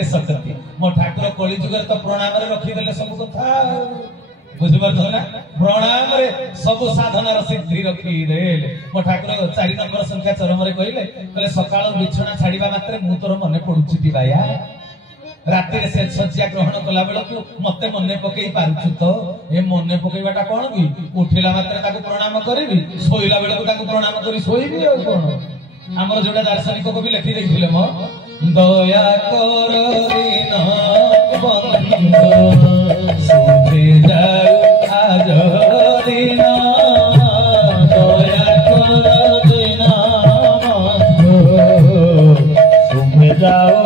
केते शक्ति मो ठाकुर कली जुगर तो प्रणाम रे रखिदेले सब कथा बुझिपार ना प्रणाम रे सब साधनार सिद्धि रखिदेले मो ठाकुर 4 नंबर संख्या चरम रे कहले सकाळ बिछଣା छाड़ीबा मात्रे मु तोर मने पडुची बाया राति रे से सज्जा ग्रहण कला बेल को मते मने पकई पारुछु तो ए मने पकईबाटा कोन की उठिला मात्रे ताको प्रणाम करिवि सोइला बेल को ताको प्रणाम करी सोइबि आ कोन हमर जोडा दार्शनिक को भी लिखि देथिले म दया कर दीन बंधु सुधे जाऊ आज दिन दया कर दीन बंधु सुधे जाऊ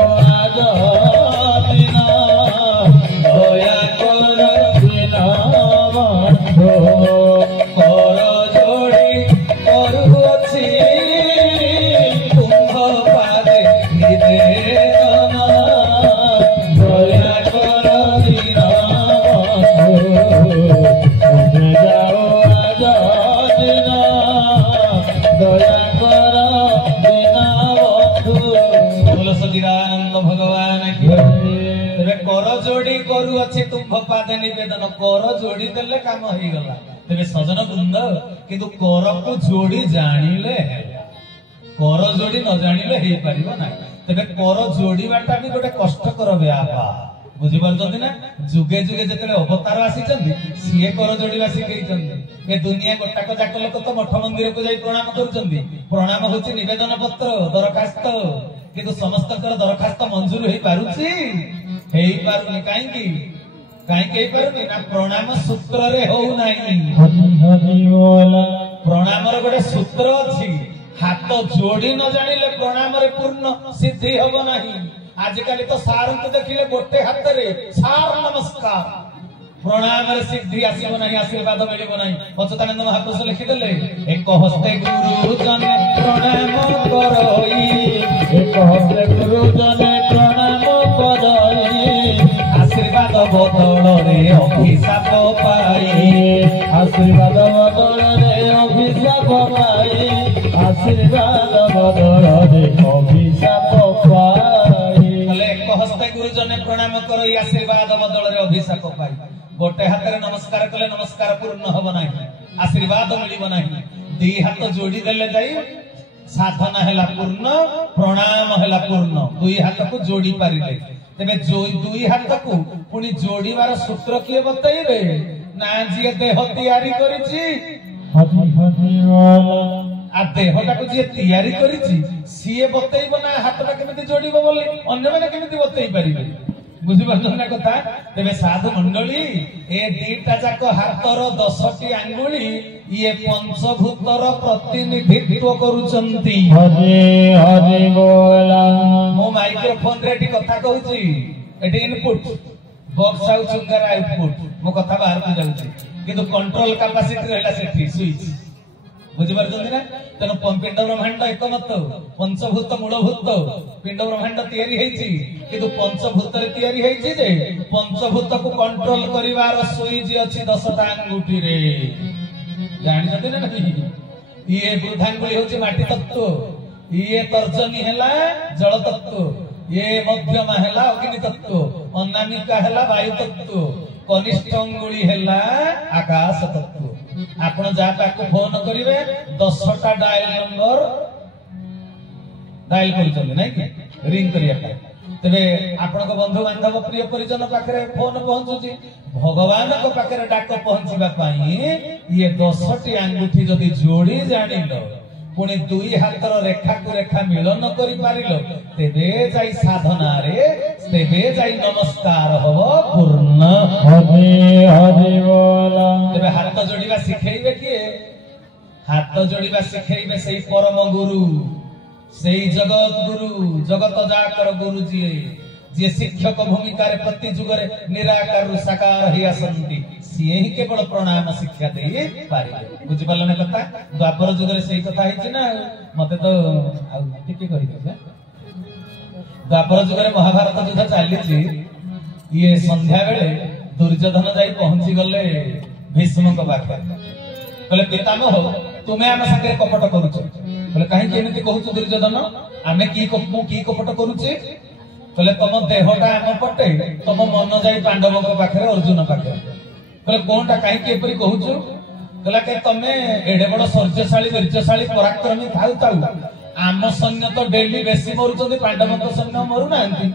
निवेदन कर जोड़ी देले काम हो गला तेरे सजन वृंद किंतु कर को जोड़ी जानिले कर जोड़ी न जानिले हे परिबो ना तेरे कर जोड़ी बाटा भी गोटे कष्टकर व्यापार बुझी पारछन्ती ना जुगे जुगे जेतले अवतार आसी चंदी सीए कर जोड़ीवा सिखै चंदी ए दुनिया गोटाक जाक लोक तो मठ मंदिर को जाई प्रणाम करूचंदी प्रणाम होची निवेदन पत्र दरखास्त किंतु समस्तकर दरखास्त मंजूर हे पारुची हे पारुनी काई की ना प्रणाम सूत्र रे हो नाही प्रणाम रे गोटे सूत्र अछि हाथ जोड़ी न जानिले प्रणाम रे पूर्ण सिद्धि हबो नाही आजकल तो सार को देखिले गोटे हाथ रे सार नमस्कार प्रणाम रे सिद्धि आसीबो नाही आशीर्वाद मिलिबो नाही अच्युतानंद महापुरुष लिखि देले एक हस्ते गुरु जने प्रणाम करई एक हस्ते गुरु जने प्रणाम करई आशीर्वाद बदल रे अभिशाप पाई आशीर्वाद बदल रे अभिशाप पाई आशीर्वाद बदल रे अभिशाप पाई ले एक हस्ते गुरुजने प्रणाम करई आशीर्वाद बदल रे अभिशाप पाई गोटे हाथ रे नमस्कार कले नमस्कार पूर्ण हबो नाही आशीर्वाद मिलिबो नाही दी हाथ जोड़ी देले जाई साधना हैला पूर्ण प्रणाम हैला पूर्ण दुई हाथ को जोड़ी पारिले तेबे दुई हाथ को पुनी जोड़ीवार सूत्र किए बतैबे ना जी देह तैयारी करिछि आ देहटा को जी तैयारी करिछि सीए बतैबो ना हाथटा केमिति जोड़ीबो बोली अन्य माने केमिति बतै परिबे बुझि पारछन ना कथा तेबे साधु मंडली ए दीटा जाक हाथर 10टी आंगुली ये पंचभूतर प्रतिनिधित्व करूचंती हरे हरे बोला मो माइक्रोफोन रे एटी कथा कहूची एटी इनपुट बॉक्स आउ चुंगार आउटपुट मो कथा बाहर को जाउची किंतु कंट्रोल कैपेसिटी रहला सेठी स्विच बुझि पारछन ना तनो पिंड ब्रह्मांड एकमत पंचभूत मूलभूत पिंड ब्रह्मांड तयारी हेची किंतु पंचभूत रे तयारी हेची जे पंचभूत को कंट्रोल करिवार स्विच अछि 10टा अंगुठी रे जानि जते ना नहीं ये वृद्धांगुली होची माटी तत्व ये तर्जनी हैला जल तत्व ये मध्यमा हैला अग्नि तत्व अनामिका हैला वायु तत्व कनिष्ठ अंगुली हैला आकाश तत्व आपण जा ताको फोन करिवे 10टा डायल नंबर डायल करिसले नै कि रिंग करिया पाए तबे आपण को बंधु बांधव प्रिय परिजन पाखरे फोन पहुंचुची भगवान को पाखरे डाक पहुंचीबा पाई ये 10टी अंगुठी जदी जोड़ी जानिलो पुणी दुई हाथर रेखा को रेखा मिलन करि पारिलो तेबे जाई साधना रे तेबे जाई नमस्कार हबो पूर्ण हरे हरे बोला तेबे हाथ जोड़ीबा सिखैबे किए हाथ जोड़ीबा सिखैबे सेई परम गुरु सेई जगत गुरु जगत जाकर गुरु जी शिक्षक भूमिका रे प्रति जुगरे निराकार रु साकार ही आसंती सिए ही केवल प्रणाम शिक्षा दे पारिबे बुझि पारल ना कथा द्वापर जुगरे सेई कथा हिची ना मते तो आ टिके कहि दे द्वापर जुगरे महाभारत युद्ध चली ये संध्या बेले दुर्योधन जाई पहुंची गले भीष्म को पाखे कहले पितामह तुमे आम संगे कपट करूछ कहले काहे के एमिति कहूछ दुर्योधन आमे की कपट करूछे कहले तुम देहटा आम पटे तुम मन जाई पांडव पाखे अर्जुन पाखे कहले कोनटा कहीं एपरी कहूचु कहला के तमे एडे बड़ शौर्यशाली वीर्यशाली पराक्रमी थाउ थाउ आम सैन्य तो डेली बेसी मरुचंदी पांडव सैन्य मरु नांती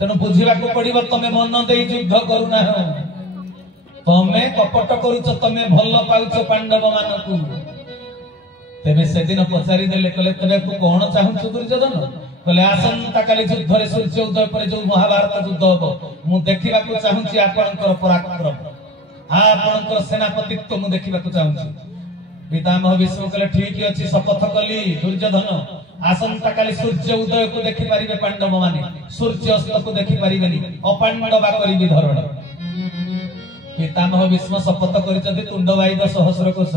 तेणु बुझा पड़ो तमें मन दे युद्ध करूना तमें कपट करुच तमें भल पाउच पांडव मानकू तेरे से दिन पचारि देले कहले तबे तू कोन चाहू दुर्योधन कहले आसंता काली युद्ध रे सूर्य उदय पर जो महाभारत युद्ध हो मु देखिबा को चाहूची आपनकर पराक्रम आपनकर सेनापतित्व मु देखिबा को चाहूची पितामह भीष्म कहले ठीक अछि शपथ कली दुर्योधन आसंता काली सूर्य उदय को देखि पारिबे पांडव माने सूर्य अस्त को देखि पारिबेनी अपांडवा करिबि धरण पितामह भीष्म शपथ करिसथि तुंडवाइद सहस्र कोश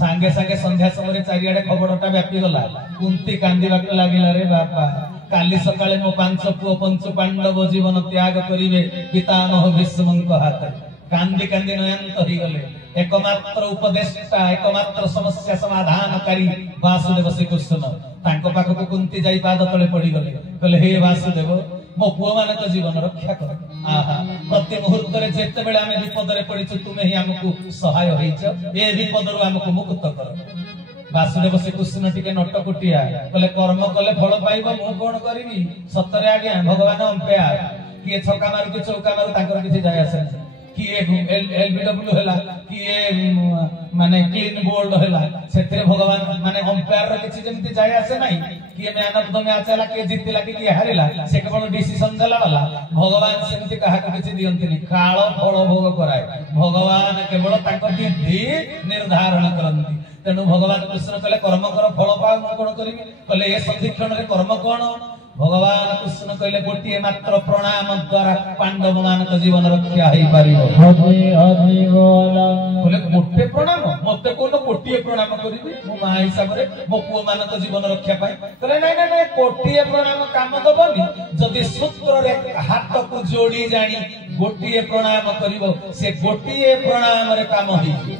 सांगे सांगे संध्या समय चारिआडे खबरटा व्यापी गला कुंती कांदिबाक लागिला रे बापा काली सकाळे मो पांच पुओ पंच पांडव जीवन त्याग करिवे पितामह भीष्मଙ୍କ हाथ कांदी कांदी नयंत होई गले एकमात्र उपदेष्टा एकमात्र समस्या समाधानकारी वासुदेव श्रीकृष्ण तांको पाखको कुंती जाई पाद तळे पड़ी गले कहले हे वासुदेव मो पुओ मानक जीवन रक्षा कर आहा प्रति मुहूर्त रे जेते बेले आमे विपद रे पड़िछु तुमे ही हमकु सहाय होइछ ए विपद रु हमकु मुक्त कर वासुदेव श्रीकृष्ण टिके नटकुटिया कहले कर्म कले फल पाइबो मु कोन करिवि सतरे आज्ञा भगवान अंपेयर किए छक्का मारु कि चौका मारु तांकर किछि जाय आसे कि एलबीडब्ल्यू हैला कि माने क्लीन बोर्ड हैला सेतरे भगवान माने अंपायर रे किछि जेमति जाय आसे नाही कि मैन ऑफ द मैच हैला कि जितला कि हारिला से केवल डिसीजन देला वाला भगवान सेमति काहा को किछि दियंतिनी काल फल भोग कराय भगवान केवल तांको बुद्धि निर्धारण करंती तेनु भगवान कृष्ण कहले कर्म कर फल पाओ मु कोन करिवि कहले ए संधिक्षण रे कर्म कोन भगवान कृष्ण कहले गोटिए मात्र प्रणाम द्वारा पांडव मानक जीवन रक्षा हेई पारिबो कहले गोटे प्रणाम मते कोन गोटिए प्रणाम करिवि मो मा हिसाब रे मो पुओ मानक जीवन रक्षा पाई कहले नै नै नै गोटिए प्रणाम काम दबनी जदि सूत्र रे हाथ को जोड़ी जानी गोटिए प्रणाम करिवो से गोटिए प्रणाम रे काम हेई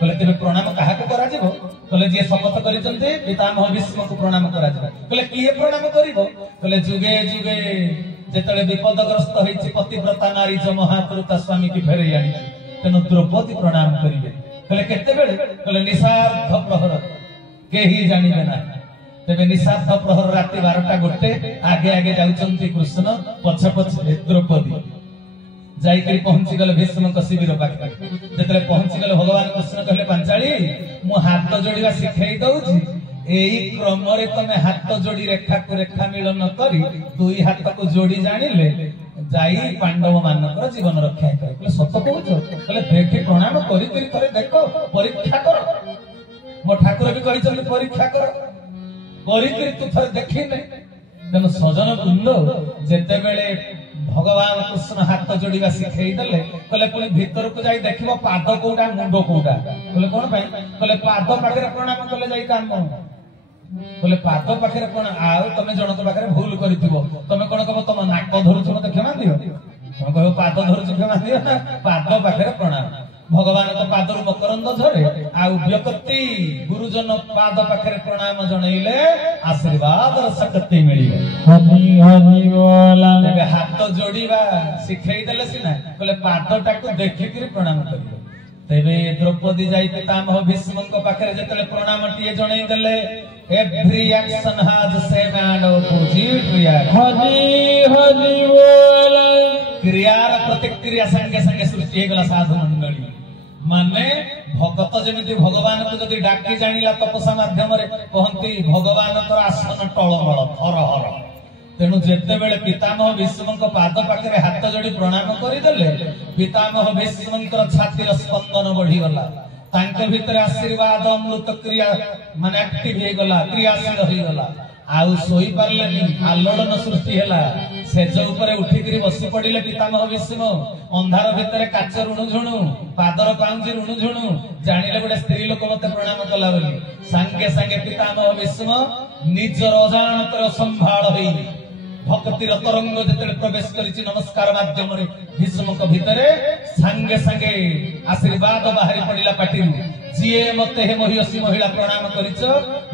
कहले तेरे प्रणाम काहा को करा जेबो कहले जे शपथ करिसंते पितामह भीष्म को प्रणाम करा जेबो कहले किए प्रणाम करिवो कहले जुगे जुगे जेतले विपदग्रस्त होइछि पतिव्रता नारी जो महातृता स्वामी की फेरै आनी तेनु द्रौपदी प्रणाम करिवे कहले केते बेले कहले निशार्ध प्रहर केही जानिबे ना तेबे निशार्ध प्रहर राति 12टा गोटे आगे आगे जाउचंती कृष्ण पछ पछ द्रौपदी जाई के पहुंची गले भीष्म का शिविर पाखे जेतले पहुंची गले भगवान कृष्ण कहले पांचाली मु हाथ जोड़ीबा सिखाई दउची एई क्रम रे तमे हाथ जोड़ी रेखा को रेखा मिलन करी दुई हाथ को जोड़ी जानिले जाई पांडव मानकर जीवन रक्षा करे कहले सत कहउछ कहले देखि प्रणाम करी करी थरे देखो परीक्षा कर मो ठाकुर भी कहि चली परीक्षा कर करी करी तू थरे देखि नै तेनु सजन कुंड जेते बेले भगवान कृष्ण हाथ जोड़ीबा सिखाई देले कहले पुणी भीतर को जाई देखिबो पाद कोडा मुंडो कोडा कहले कोन भाई कहले पाद पाखरे प्रणाम करले जाई काम कहले पाद पाखरे कोन आउ तमे जनक पाखरे भूल करिथिबो तमे कोन कहबो तम नाक धरुछ मते क्षमा दियो तमे कहबो पाद धरुछ क्षमा दियो ना पाद पाखरे प्रणाम भगवान तो पादरु मकरंद झरे आ व्यक्ति गुरुजन पाद पाखरे प्रणाम जणैले आशीर्वाद शक्ति मिलियो हरि हरि बोला तेबे हाथ जोड़ीबा सिखाई देले सिना कहले पादटा को देखि के प्रणाम करियो तेबे द्रौपदी जाई पितामह भीष्मଙ୍କ पाखरे जेतले प्रणाम टिए जणै देले every action has same and opposite reaction Hari Hari बोला क्रियार प्रतिक्रिया संगे संगे सृष्टि हेगला साधु मंडली माने भगत जेमिति भगवान को जदि डाकी जानिला तपसा माध्यम रे कहंती भगवान कर आसन टळमळ हर तेणु जेते बेले पितामह भीष्मଙ୍କ पाद पाखरे हाथ जोड़ी प्रणाम करि देले पितामह भीष्मଙ୍କ छातीर स्पंदन बढ़ी गला तांके भितरे आशीर्वाद अमृत क्रिया माने एक्टिव हे गला क्रियाशील होई गला आउ सोई पारलेनी आलोड़न सृष्टि हैला सेज ऊपर उठी करी बसी पड़िले पितामह भीष्म अंधार भितरे काच ऋणु झुणु पादर पाउंजी ऋणु झुणु जानिले गोटे स्त्री लोक मते प्रणाम कला बोली सांगे सांगे पितामह भीष्म निजर अजाणतर संभाळ होई भक्तिर तरंग जेतले प्रवेश करिछि नमस्कार माध्यम रे भीष्मक भितरे सांगे सांगे आशीर्वाद बाहरी पड़िला पाटिरु जीए मते हे महिषी महिला प्रणाम करिछ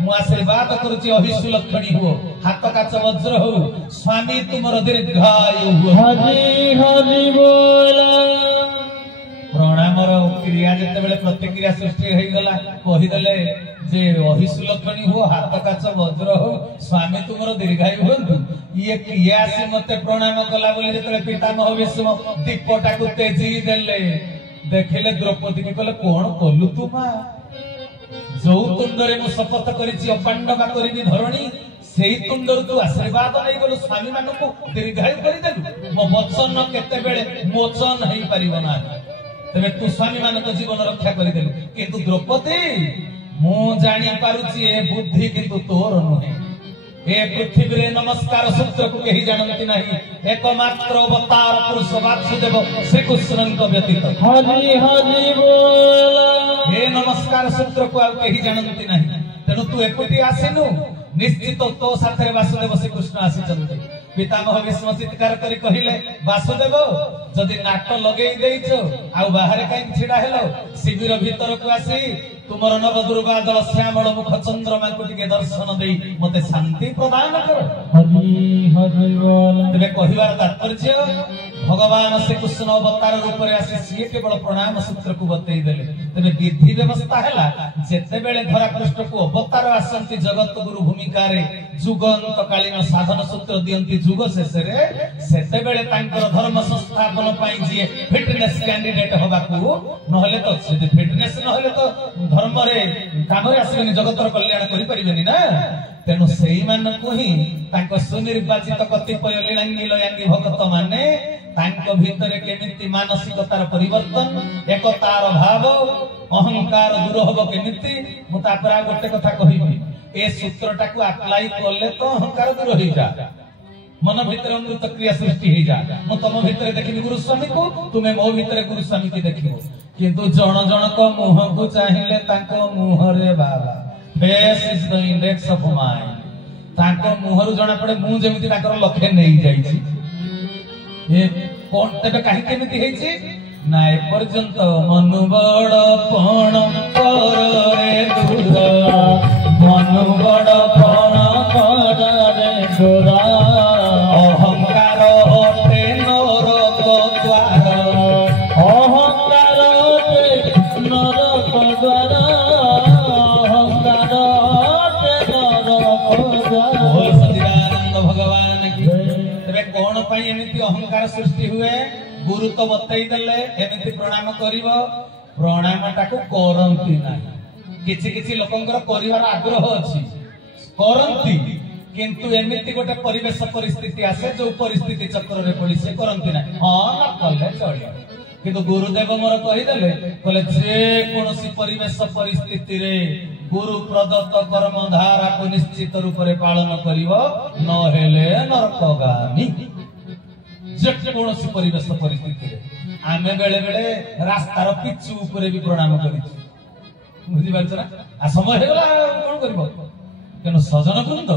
मु आशीर्वाद करूची अहिसु लक्षणी हो हाथ काच वज्र हो स्वामी तुमर दीर्घायु हो हरि हरि बोल प्रणामर क्रिया जते बेले प्रतिक्रिया सृष्टि होई गला कहि देले जे अहिसु लक्षणी हो हाथ काच वज्र हो स्वामी तुमर दीर्घायु हो ये किया से मते प्रणाम कला बोली जते पितामह विष्णु दीपटा को तेजी देले देखिले द्रौपदी के कहले कोन कलु तू मा जो तुंडरे मु शपथ करिछि अपांडवा करिबी धरणी सेही तुंडर तू आशीर्वाद नै गलु स्वामी मानको दीर्घायु करि देलु मो वचन केते बेले मोचन हेई परिबो ना तबे तू स्वामी मानको जीवन रक्षा करि देलु किंतु द्रौपदी मु जानि पारुछि ए बुद्धि किंतु तोर नहे ए पृथ्वी रे नमस्कार सूत्र को केही जानती नहीं एकमात्र अवतार पुरुष वासुदेव श्री कृष्ण को व्यतीत हरि हरि बोल ए नमस्कार सूत्र को अब केही जानती नहीं तेनु तू एकुटी आसिनु निश्चित तो साथे वासुदेव श्री कृष्ण आसी चंदी पितामह विष्णु चित्कार करी कहिले वासुदेव जदि नाट लगेई देइछो आ बाहर काई छिडा हेलो शिविर भीतर को आसी तुमर नव दुर्गा दल श्यामल मुख चंद्रमा को टिके दर्शन देई मते शांति प्रदान कर हरि हरि बोल तबे कहिवार तात्पर्य भगवान श्री कृष्ण अवतार रूप रे आसी सिए केवल प्रणाम सूत्र को बतई देले तबे विधि व्यवस्था हैला जेते बेले धरा पृष्ठ को अवतार आसंती जगत गुरु भूमिका रे जुगंत कालीन साधन सूत्र दियंती जुग शेष रे सेते बेले तांकर धर्म संस्थापन पई जे फिटनेस कैंडिडेट होबाकू नहले तो से फिटनेस नहले तो धर्म रे काम रे आसीबेनी जगतर कल्याण करि परिबेनी ना तेनु सेही मानकू ही तांको सुनिर्वाचित कतिपय लीलांगी लयांगी भक्त माने तांको भितरे केमिति मानसिकतार परिवर्तन एकतार भाव अहंकार दूर होबो केमिति मु तापरा गोटे कथा कहिबी ए सूत्रटा को अप्लाई करले तो अहंकार दूर होई जा मन भीतर अमृत क्रिया सृष्टि हो जा मु तुम भीतर देखिबी गुरु स्वामी को तुमे मो भीतर गुरु स्वामी की देखिबो किंतु जण जण को मुह को चाहिले ताको मुह रे बाबा face is the index of mind ताको मुह रु जणा पड़े मु जेमिति ताकर लक्ष्य नहीं जाई छी ए कोन तबे काहे केमिति हेई छी ना ए पर्यंत मनु बड़ पण कर रे दूर मनु बड़ पण कर रे दूर अहंकार होते नरक द्वार अहंकार होते नरक द्वार अहंकार होते नरक द्वार बोल सच्चिदानंद भगवान की तबे कोन पई एमिति अहंकार सृष्टि हुए गुरु तो बतई देले एमिति प्रणाम करिवो प्रणामटा को करंती नाही किछि किछि लोकंकर करिवार आग्रह अछि करंती किंतु एमिति गोटे परिवेश परिस्थिति आसे जो परिस्थिति चक्र रे पड़ी से करंती ना हां ना कले चलियो किंतु गुरुदेव मोर कहि देले कहले जे कोनोसी परिवेश परिस्थिति रे गुरु प्रदत्त कर्म धारा को निश्चित रूप रे पालन करिवो न हेले नरकगामी जे कोनोसी परिवेश परिस्थिति रे आमे बेले बेले रास्तार पिचु ऊपर भी प्रणाम करि बुझि पाछ ना आ समय हेला कोन करबो केनो सजन वृंद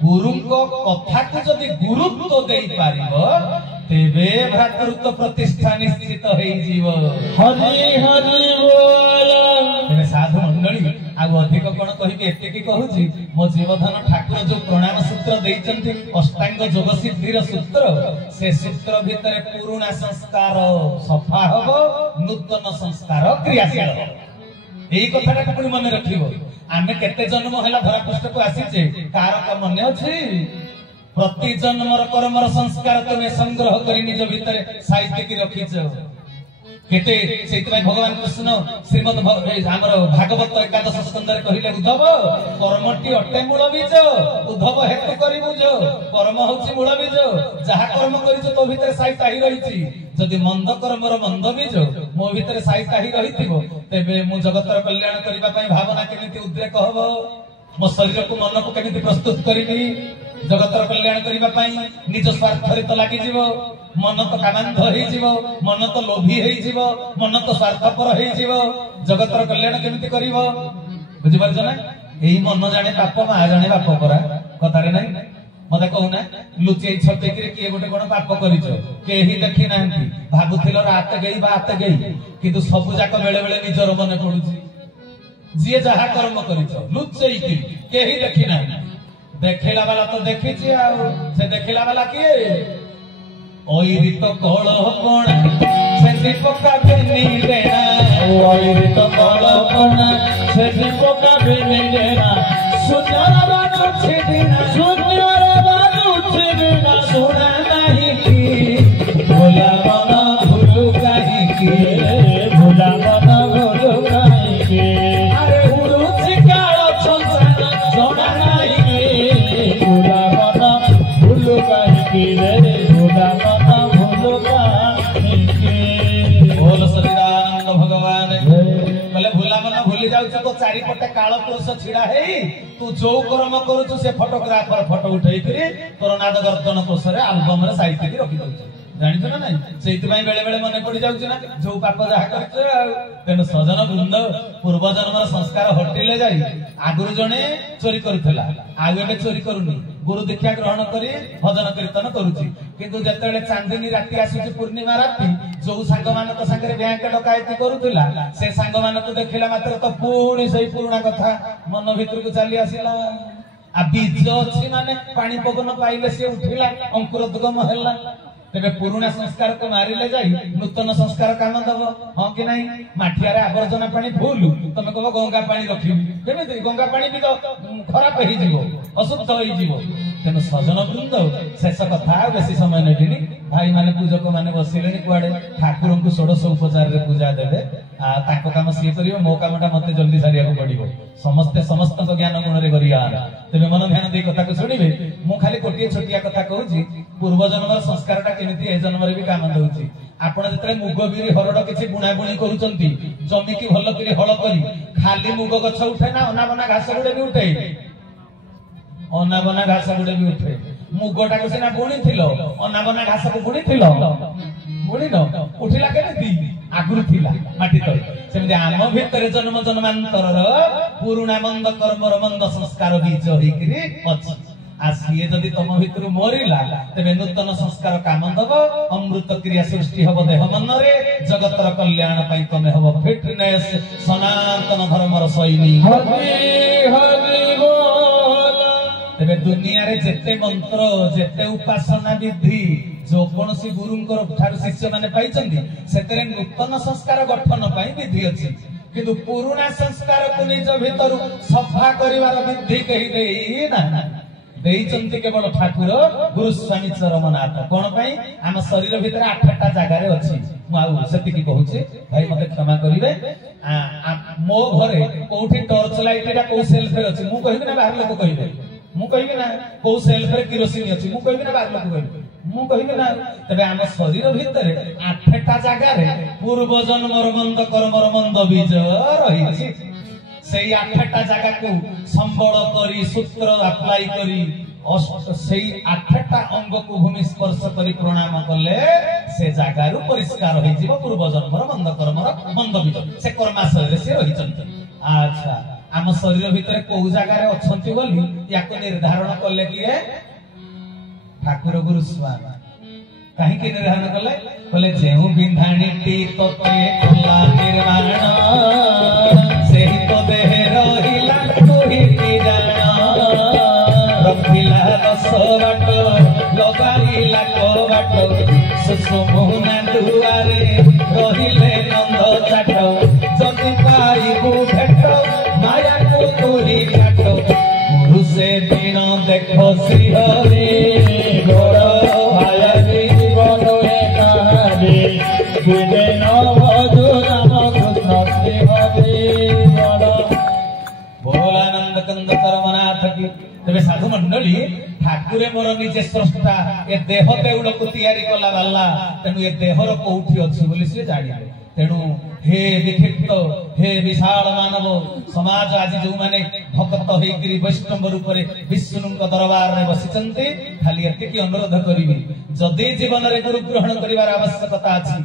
गुरुको कथा को जदि गुरुत्व देई पारिबो तेबे भ्रातृत्व प्रतिष्ठा निश्चित होई जीव हरि हरि बोल तेबे साधु मंडली आ अधिक कोन कहि के एते की कहूची मो जीवधन ठाकुर जो प्रणाम सूत्र देइचंती अष्टांग योग सिद्धिर सूत्र से सूत्र भितरे पुराना संस्कार सफा होबो नूतन संस्कार क्रियाशील होबो एई कथाटा पुणी मन रखिबो आमे केते जन्म हैला धरा पृष्ठ को आसीचे कार का मन अछि प्रति जन्मर कर्मर संस्कार तुमे संग्रह करी निज भीतर साहित्य की रखिछ केते सेति भगवान कृष्ण श्रीमद हमर भागवत एकादश स्कंदरे कहिले उद्धव कर्मटी अटे मूल बीज उद्धव हेतु करिबु जो कर्म होछि मूल बीज जहा कर्म करिछ तो भीतर साहित्य ही रहिछि जदि मंद कर्मर मंद बीज मो भीतर साहित्य ही रहिथिबो तेबे मु जगतर कल्याण करिबा पई भावना केमिति उद्रेक हबो मो शरीर को मन को केमिति प्रस्तुत करिबी जगतर कल्याण करिबा पई निज स्वार्थ रे तो लागि जीवो मन तो कामांध हेई जीवो मन तो लोभी हेई जीवो मन तो स्वार्थपर हेई जीवो जगतर कल्याण केमिति करिवो बुझि पारछ ना एही मन जाने पाप मा जाने पाप करा कथारे नै मते कहूना लुचेई छपेकरे किए गोटे कोन पाप करिछ केही देखि नांती भाबुथिलो रात गई बात गई किंतु सब जाक बेले बेले निजर मने पडुची जी जहा कर्म करिछ लुचैकी केही देखि नाही देखिला वाला तो देखिछि आ से देखिला वाला किए ओइरी तो कळपणा से पका बेनी देना ओइरी तो कळपणा से पका बेनी देना सुनर बानु छिदिना सुना नहीं की भोला मन भूलु काहे की भोला मन भूलु काहे की अरे उड़ुछि कालो संसार जणा नहीं की भोला मन भूलु काहे की रे भोला मन भूलु काहे की बोल सच्चिदानंद भगवान बोले भोला मन भूली जाउछ तो चारि पटे कालो पुरुष छिड़ा हेई तू जो कर्म करूछु से फोटोग्राफर फोटो उठेई करी तोर नाद गर्दन कोसरे एल्बम रे साइड के रखि दउछ जानिछ ना नहीं सेति पई बेले बेले मने पड़ी जाउछ ना जो पाप जहा करछ तेन सजन वृंद पूर्व जन्मर संस्कार हटिले जाई आगुरु जणे चोरी करथला आगु एबे चोरी करूनी गुरु दीक्षा ग्रहण करी भजन कीर्तन करूची किंतु जतेले चांदनी राती आसीची पूर्णिमा राती जो सांग मानक संगे बैंक डकायती करूथला से सांग मानक देखिला मात्र तो पुणी सही पुराना कथा मन भीतर को चली आसीला आ बीज अछि माने पानी पवन पाइले से उठिला अंकुरोद्गम हैला तेबे पुराना संस्कार को मारिले जाई नूतन संस्कार काम दब हां कि नहीं माठिया रे आवर्जना पानी फुल तमे कहबो गंगा पानी रखिबी केमे गंगा पानी भी तो खराब होई जीवो अशुद्ध होई जीवो तेन सजन वृंद शेष कथा बेसी समय नेटिनी भाई माने पूजक माने बसिलेनी कुआडे ठाकुर को षोडश उपचार रे पूजा देबे आ ताको काम सी करियो मो कामटा मते जल्दी सारिया को पड़िबो समस्त समस्त को ज्ञान गुण रे करिया तेबे मन ध्यान दे कथा को सुनिबे मु खाली कोटिए छोटिया कथा कहूची पूर्व जन्मर संस्कारटा केमिति ए जन्म रे भी काम दउची आपण जतरे मुग बिरी हरड किछि बुणा बुणी करूचंती जमी की भल करी हळ करी खाली मुग गछ उठे ना अनाबना घास गुडे भी उठे अनाबना घास गुडे भी उठे मुगटा को सिना बुणी थिलो अनाबना घास को बुणी थिलो बुणी न उठिला केमिति आगुरु थिला माटी तळे सेमिति आम भितरे जन्म जन्मांतर पुरुणा मंद कर्मर मंद संस्कार बीज होइकरी अछि आसिए जदि तम भितर मरिला तेबे नूतन संस्कार काम दब अमृत क्रिया सृष्टि हब देह मन रे जगतर कल्याण पई तमे हब फिटनेस सनातन धर्मर सैनी हरि हरि बोल तेबे दुनिया रे जेते मंत्र जेते उपासना विधि जो कोनसी गुरुंकर ठार शिष्य माने पाइचंदी सेतरे नूतन संस्कार गठन पई विधि अछि किंतु पुराना संस्कार को निज भितर सफा करिवार विधि कहि देई ना देइचंती केवल ठाकुर गुरु स्वामी चरमनाथ कोन पई हम शरीर भीतर 8टा जागा रे अछि मु आ सेति की कहूचे भाई मते क्षमा करिवे मो घरे कोठी टॉर्च लाइट एटा को सेल्फ रे अछि मु कहिबे ना बाहर लोक कहिबे मु कहिबे ना को सेल्फ रे किरोसिन अछि मु कहिबे ना बाहर लोक कहिबे मु कहिबे ना तबे हम शरीर भीतर 8टा जागा रे पूर्व जन्मर मंद कर्मर मंद बीज रही अछि सेई 8टा जागा को संबल करी सूत्र अप्लाई करी सेई 8टा अंग को भूमि स्पर्श करी प्रणाम कले से जागा रु परिष्कार होई जीव पूर्व जन्मर मंद कर्मर मंद बीज से कर्माशय रे से रही चंती अच्छा हम शरीर भीतर को जागा रे अछंती बोली याको निर्धारण कले किए ठाकुर गुरु स्वामी कहीं के निर्धारण कले बोले जेहु बिंधाणी टी तोते कला निर्माण सेही तो देह रहिला तोही की जाना रखिला रस बाट लगाइला को बाट सुसुमुना दुआरे रहिले नंद चाट जदि पाइबु भेट माया को तोही काट गुरु से दिन देखो श्रीहरि गोर माया जीवन एकारे गुणे नवधु राम कृष्ण श्रीहरि भोलानंद कंद कर्मनाथ की तेरे साधु मंडली ठाकुरे मोर निजे स्रष्टा ए देह देउल को तयारी कला वाला तेनु ए देहर कोठी अछि बोली से जानिबे तेनु हे विक्षिप्त हे विशाल मानव समाज आज जो माने भक्त होइकरी वैष्णव रूप रे विष्णुक दरबार रे बसिचंती खाली एते की अनुरोध करिवि जदि जीवन रे गुरु ग्रहण करिवार आवश्यकता अछि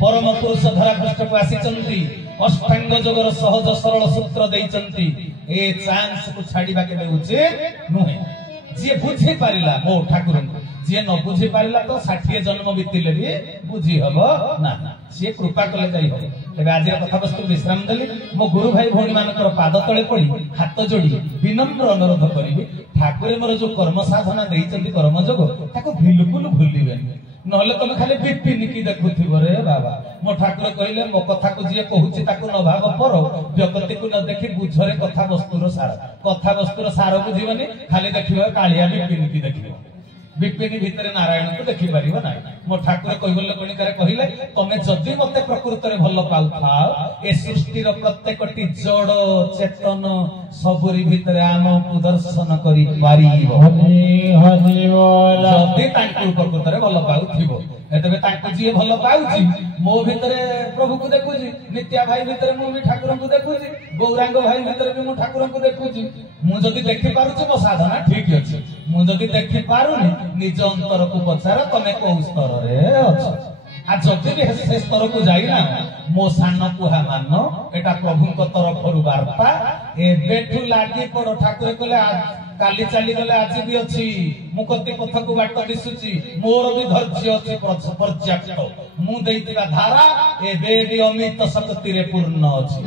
परम पुरुष धरा पृष्ठ को आसिचंती अष्टांग जोगर सहज सरल सूत्र देइचंती ए चांस को छाडीबा के उचित नुहे जे बुझी पारिला मो ठाकुर जे न बुझी पारिला तो 60 जन्म बीतिले भी बुझी हबो ना सी कृपा कले जाई हो तेबे आज कथा वस्तु विश्राम देली मो गुरु भाई भौणी मानकर पाद तले पड़ी हाथ जोड़ी विनम्र अनुरोध करिबी ठाकुर मोर जो कर्म साधना देइचंती कर्म जोग ताको बिल्कुल भूलिबेनी नहले तुम खाली पिपिनिकी देखुथिबो रे बाबा मो ठाकुर कहले मो कथा को जे कहूची ताको न भाव पर व्यक्ति को न देखि बुझरे कथा वस्तुर सार बुझिबनी खाली देखिबो कालिया पिपिनिकी देखिबो विपिनी भितर नारायण को देखि परिबो ना मो ठाकुर कहिबल कोनिकारे कहिले तमे जदि मते प्रकृति रे भल पाउथाओ ए सृष्टि रो प्रत्येकटी जड़ चेतन सबुरी भितर आम को दर्शन करि पारिबो हरि बोल जदि तांको प्रकृति रे भल पाउथिबो एतबे तांको जी भल पाउची मो भितर प्रभु को देखुची नित्या भाई भितर मु भी ठाकुर को देखुची गौरांग भाई भितर भी मु ठाकुर को देखुची मु जदि देखि पारुची मो साधना ठीक अछि मु जदि देखि पारुनी निज अंतर को पचार तमे को स्तर रे अछि आ जदि भी से स्तर को जाइना मो सान कुहा मान एटा प्रभु को तरफ रु वार्ता ए बेठु लागी पड़ ठाकुर कहले काली चली गले आज भी अछि मुकति पथ को बाट दिसुची मोर भी धैर्य अछि पर्याप्त मु देइतिबा धारा एबे भी अमित शक्ति रे पूर्ण अछि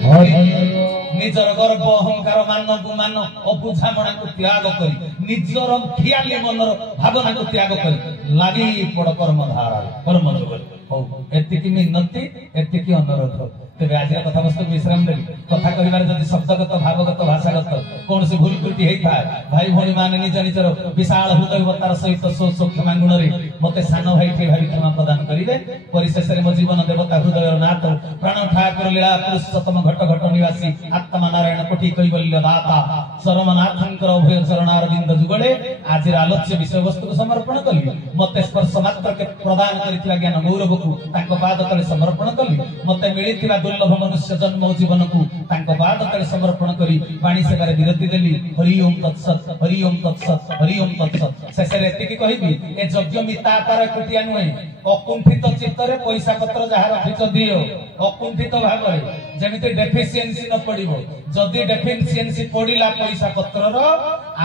निजर गर्व अहंकार मान गुमान अबुझामणा को त्याग करी निजर खियाली मनर भावना को त्याग करी लागि पड़ कर्म धारा कर्म जोग हो एतिकी मिनती एतिकी अनुरोध तेबे आज कथा वस्तु विश्राम देली कथा कहिबार जदि शब्दगत भावगत भाषागत कौन से भूल त्रुटि हेइथा भाई भौणी माने निज निजर विशाल हृदयवतार सहित सो क्षमा गुण रे मते सान भाई के भाई क्षमा प्रदान करिवे परिशेष रे मो जीवन देवता हृदय नाथ प्राण ठाकुर लीला पुरुषोत्तम घट घट निवासी आत्मा नारायण कोटि कैवल्य दाता सर्वनाथंकर अभय चरणार बिंद जुगले आज आलोच्य विषय वस्तु को समर्पण कली मते स्पर्श मात्र के प्रदान करितला ज्ञान गौरव को तांको पाद तले समर्पण कली मते मिलितिबा दुर्लभ मनुष्य जन्म जीवन को तांको पाद तले समर्पण करी वाणी सेवारे विरति देली हरि ओम तत्सत हरि ओम तत्सत हरि ओम तत्सत शेषरे एतिकी कहिबी ए यज्ञ मिता आकार कुटिया नुहे अकुंठित चित्तरे पैसा पत्र जहा रखिच दियो अकुंठित भाबरे जेमिते डेफिशिएंसी न पडिबो जदि डेफिशिएंसी पडिला पैसा पत्रर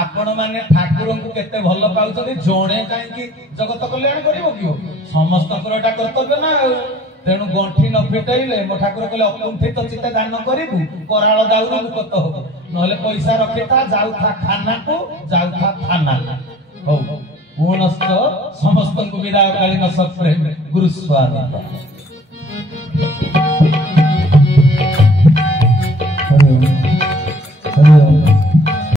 आपण माने ठाकुर को केते भल पाउछथि जोणे काहे कि जगत कल्याण करिवो कियो समस्त करटा कर्तव्य ना तेणु गंठी न फिटाइले मो ठाकुर कहले अकुंठित चित्ते दान करिबु कराळ दाउरु मुक्त हो नहले पैसा रखिता जाउथा खाना को जाउथा थाना हो पूर्णस्थ समस्त को विदाय कालीन सप्रेम गुरु स्वामी।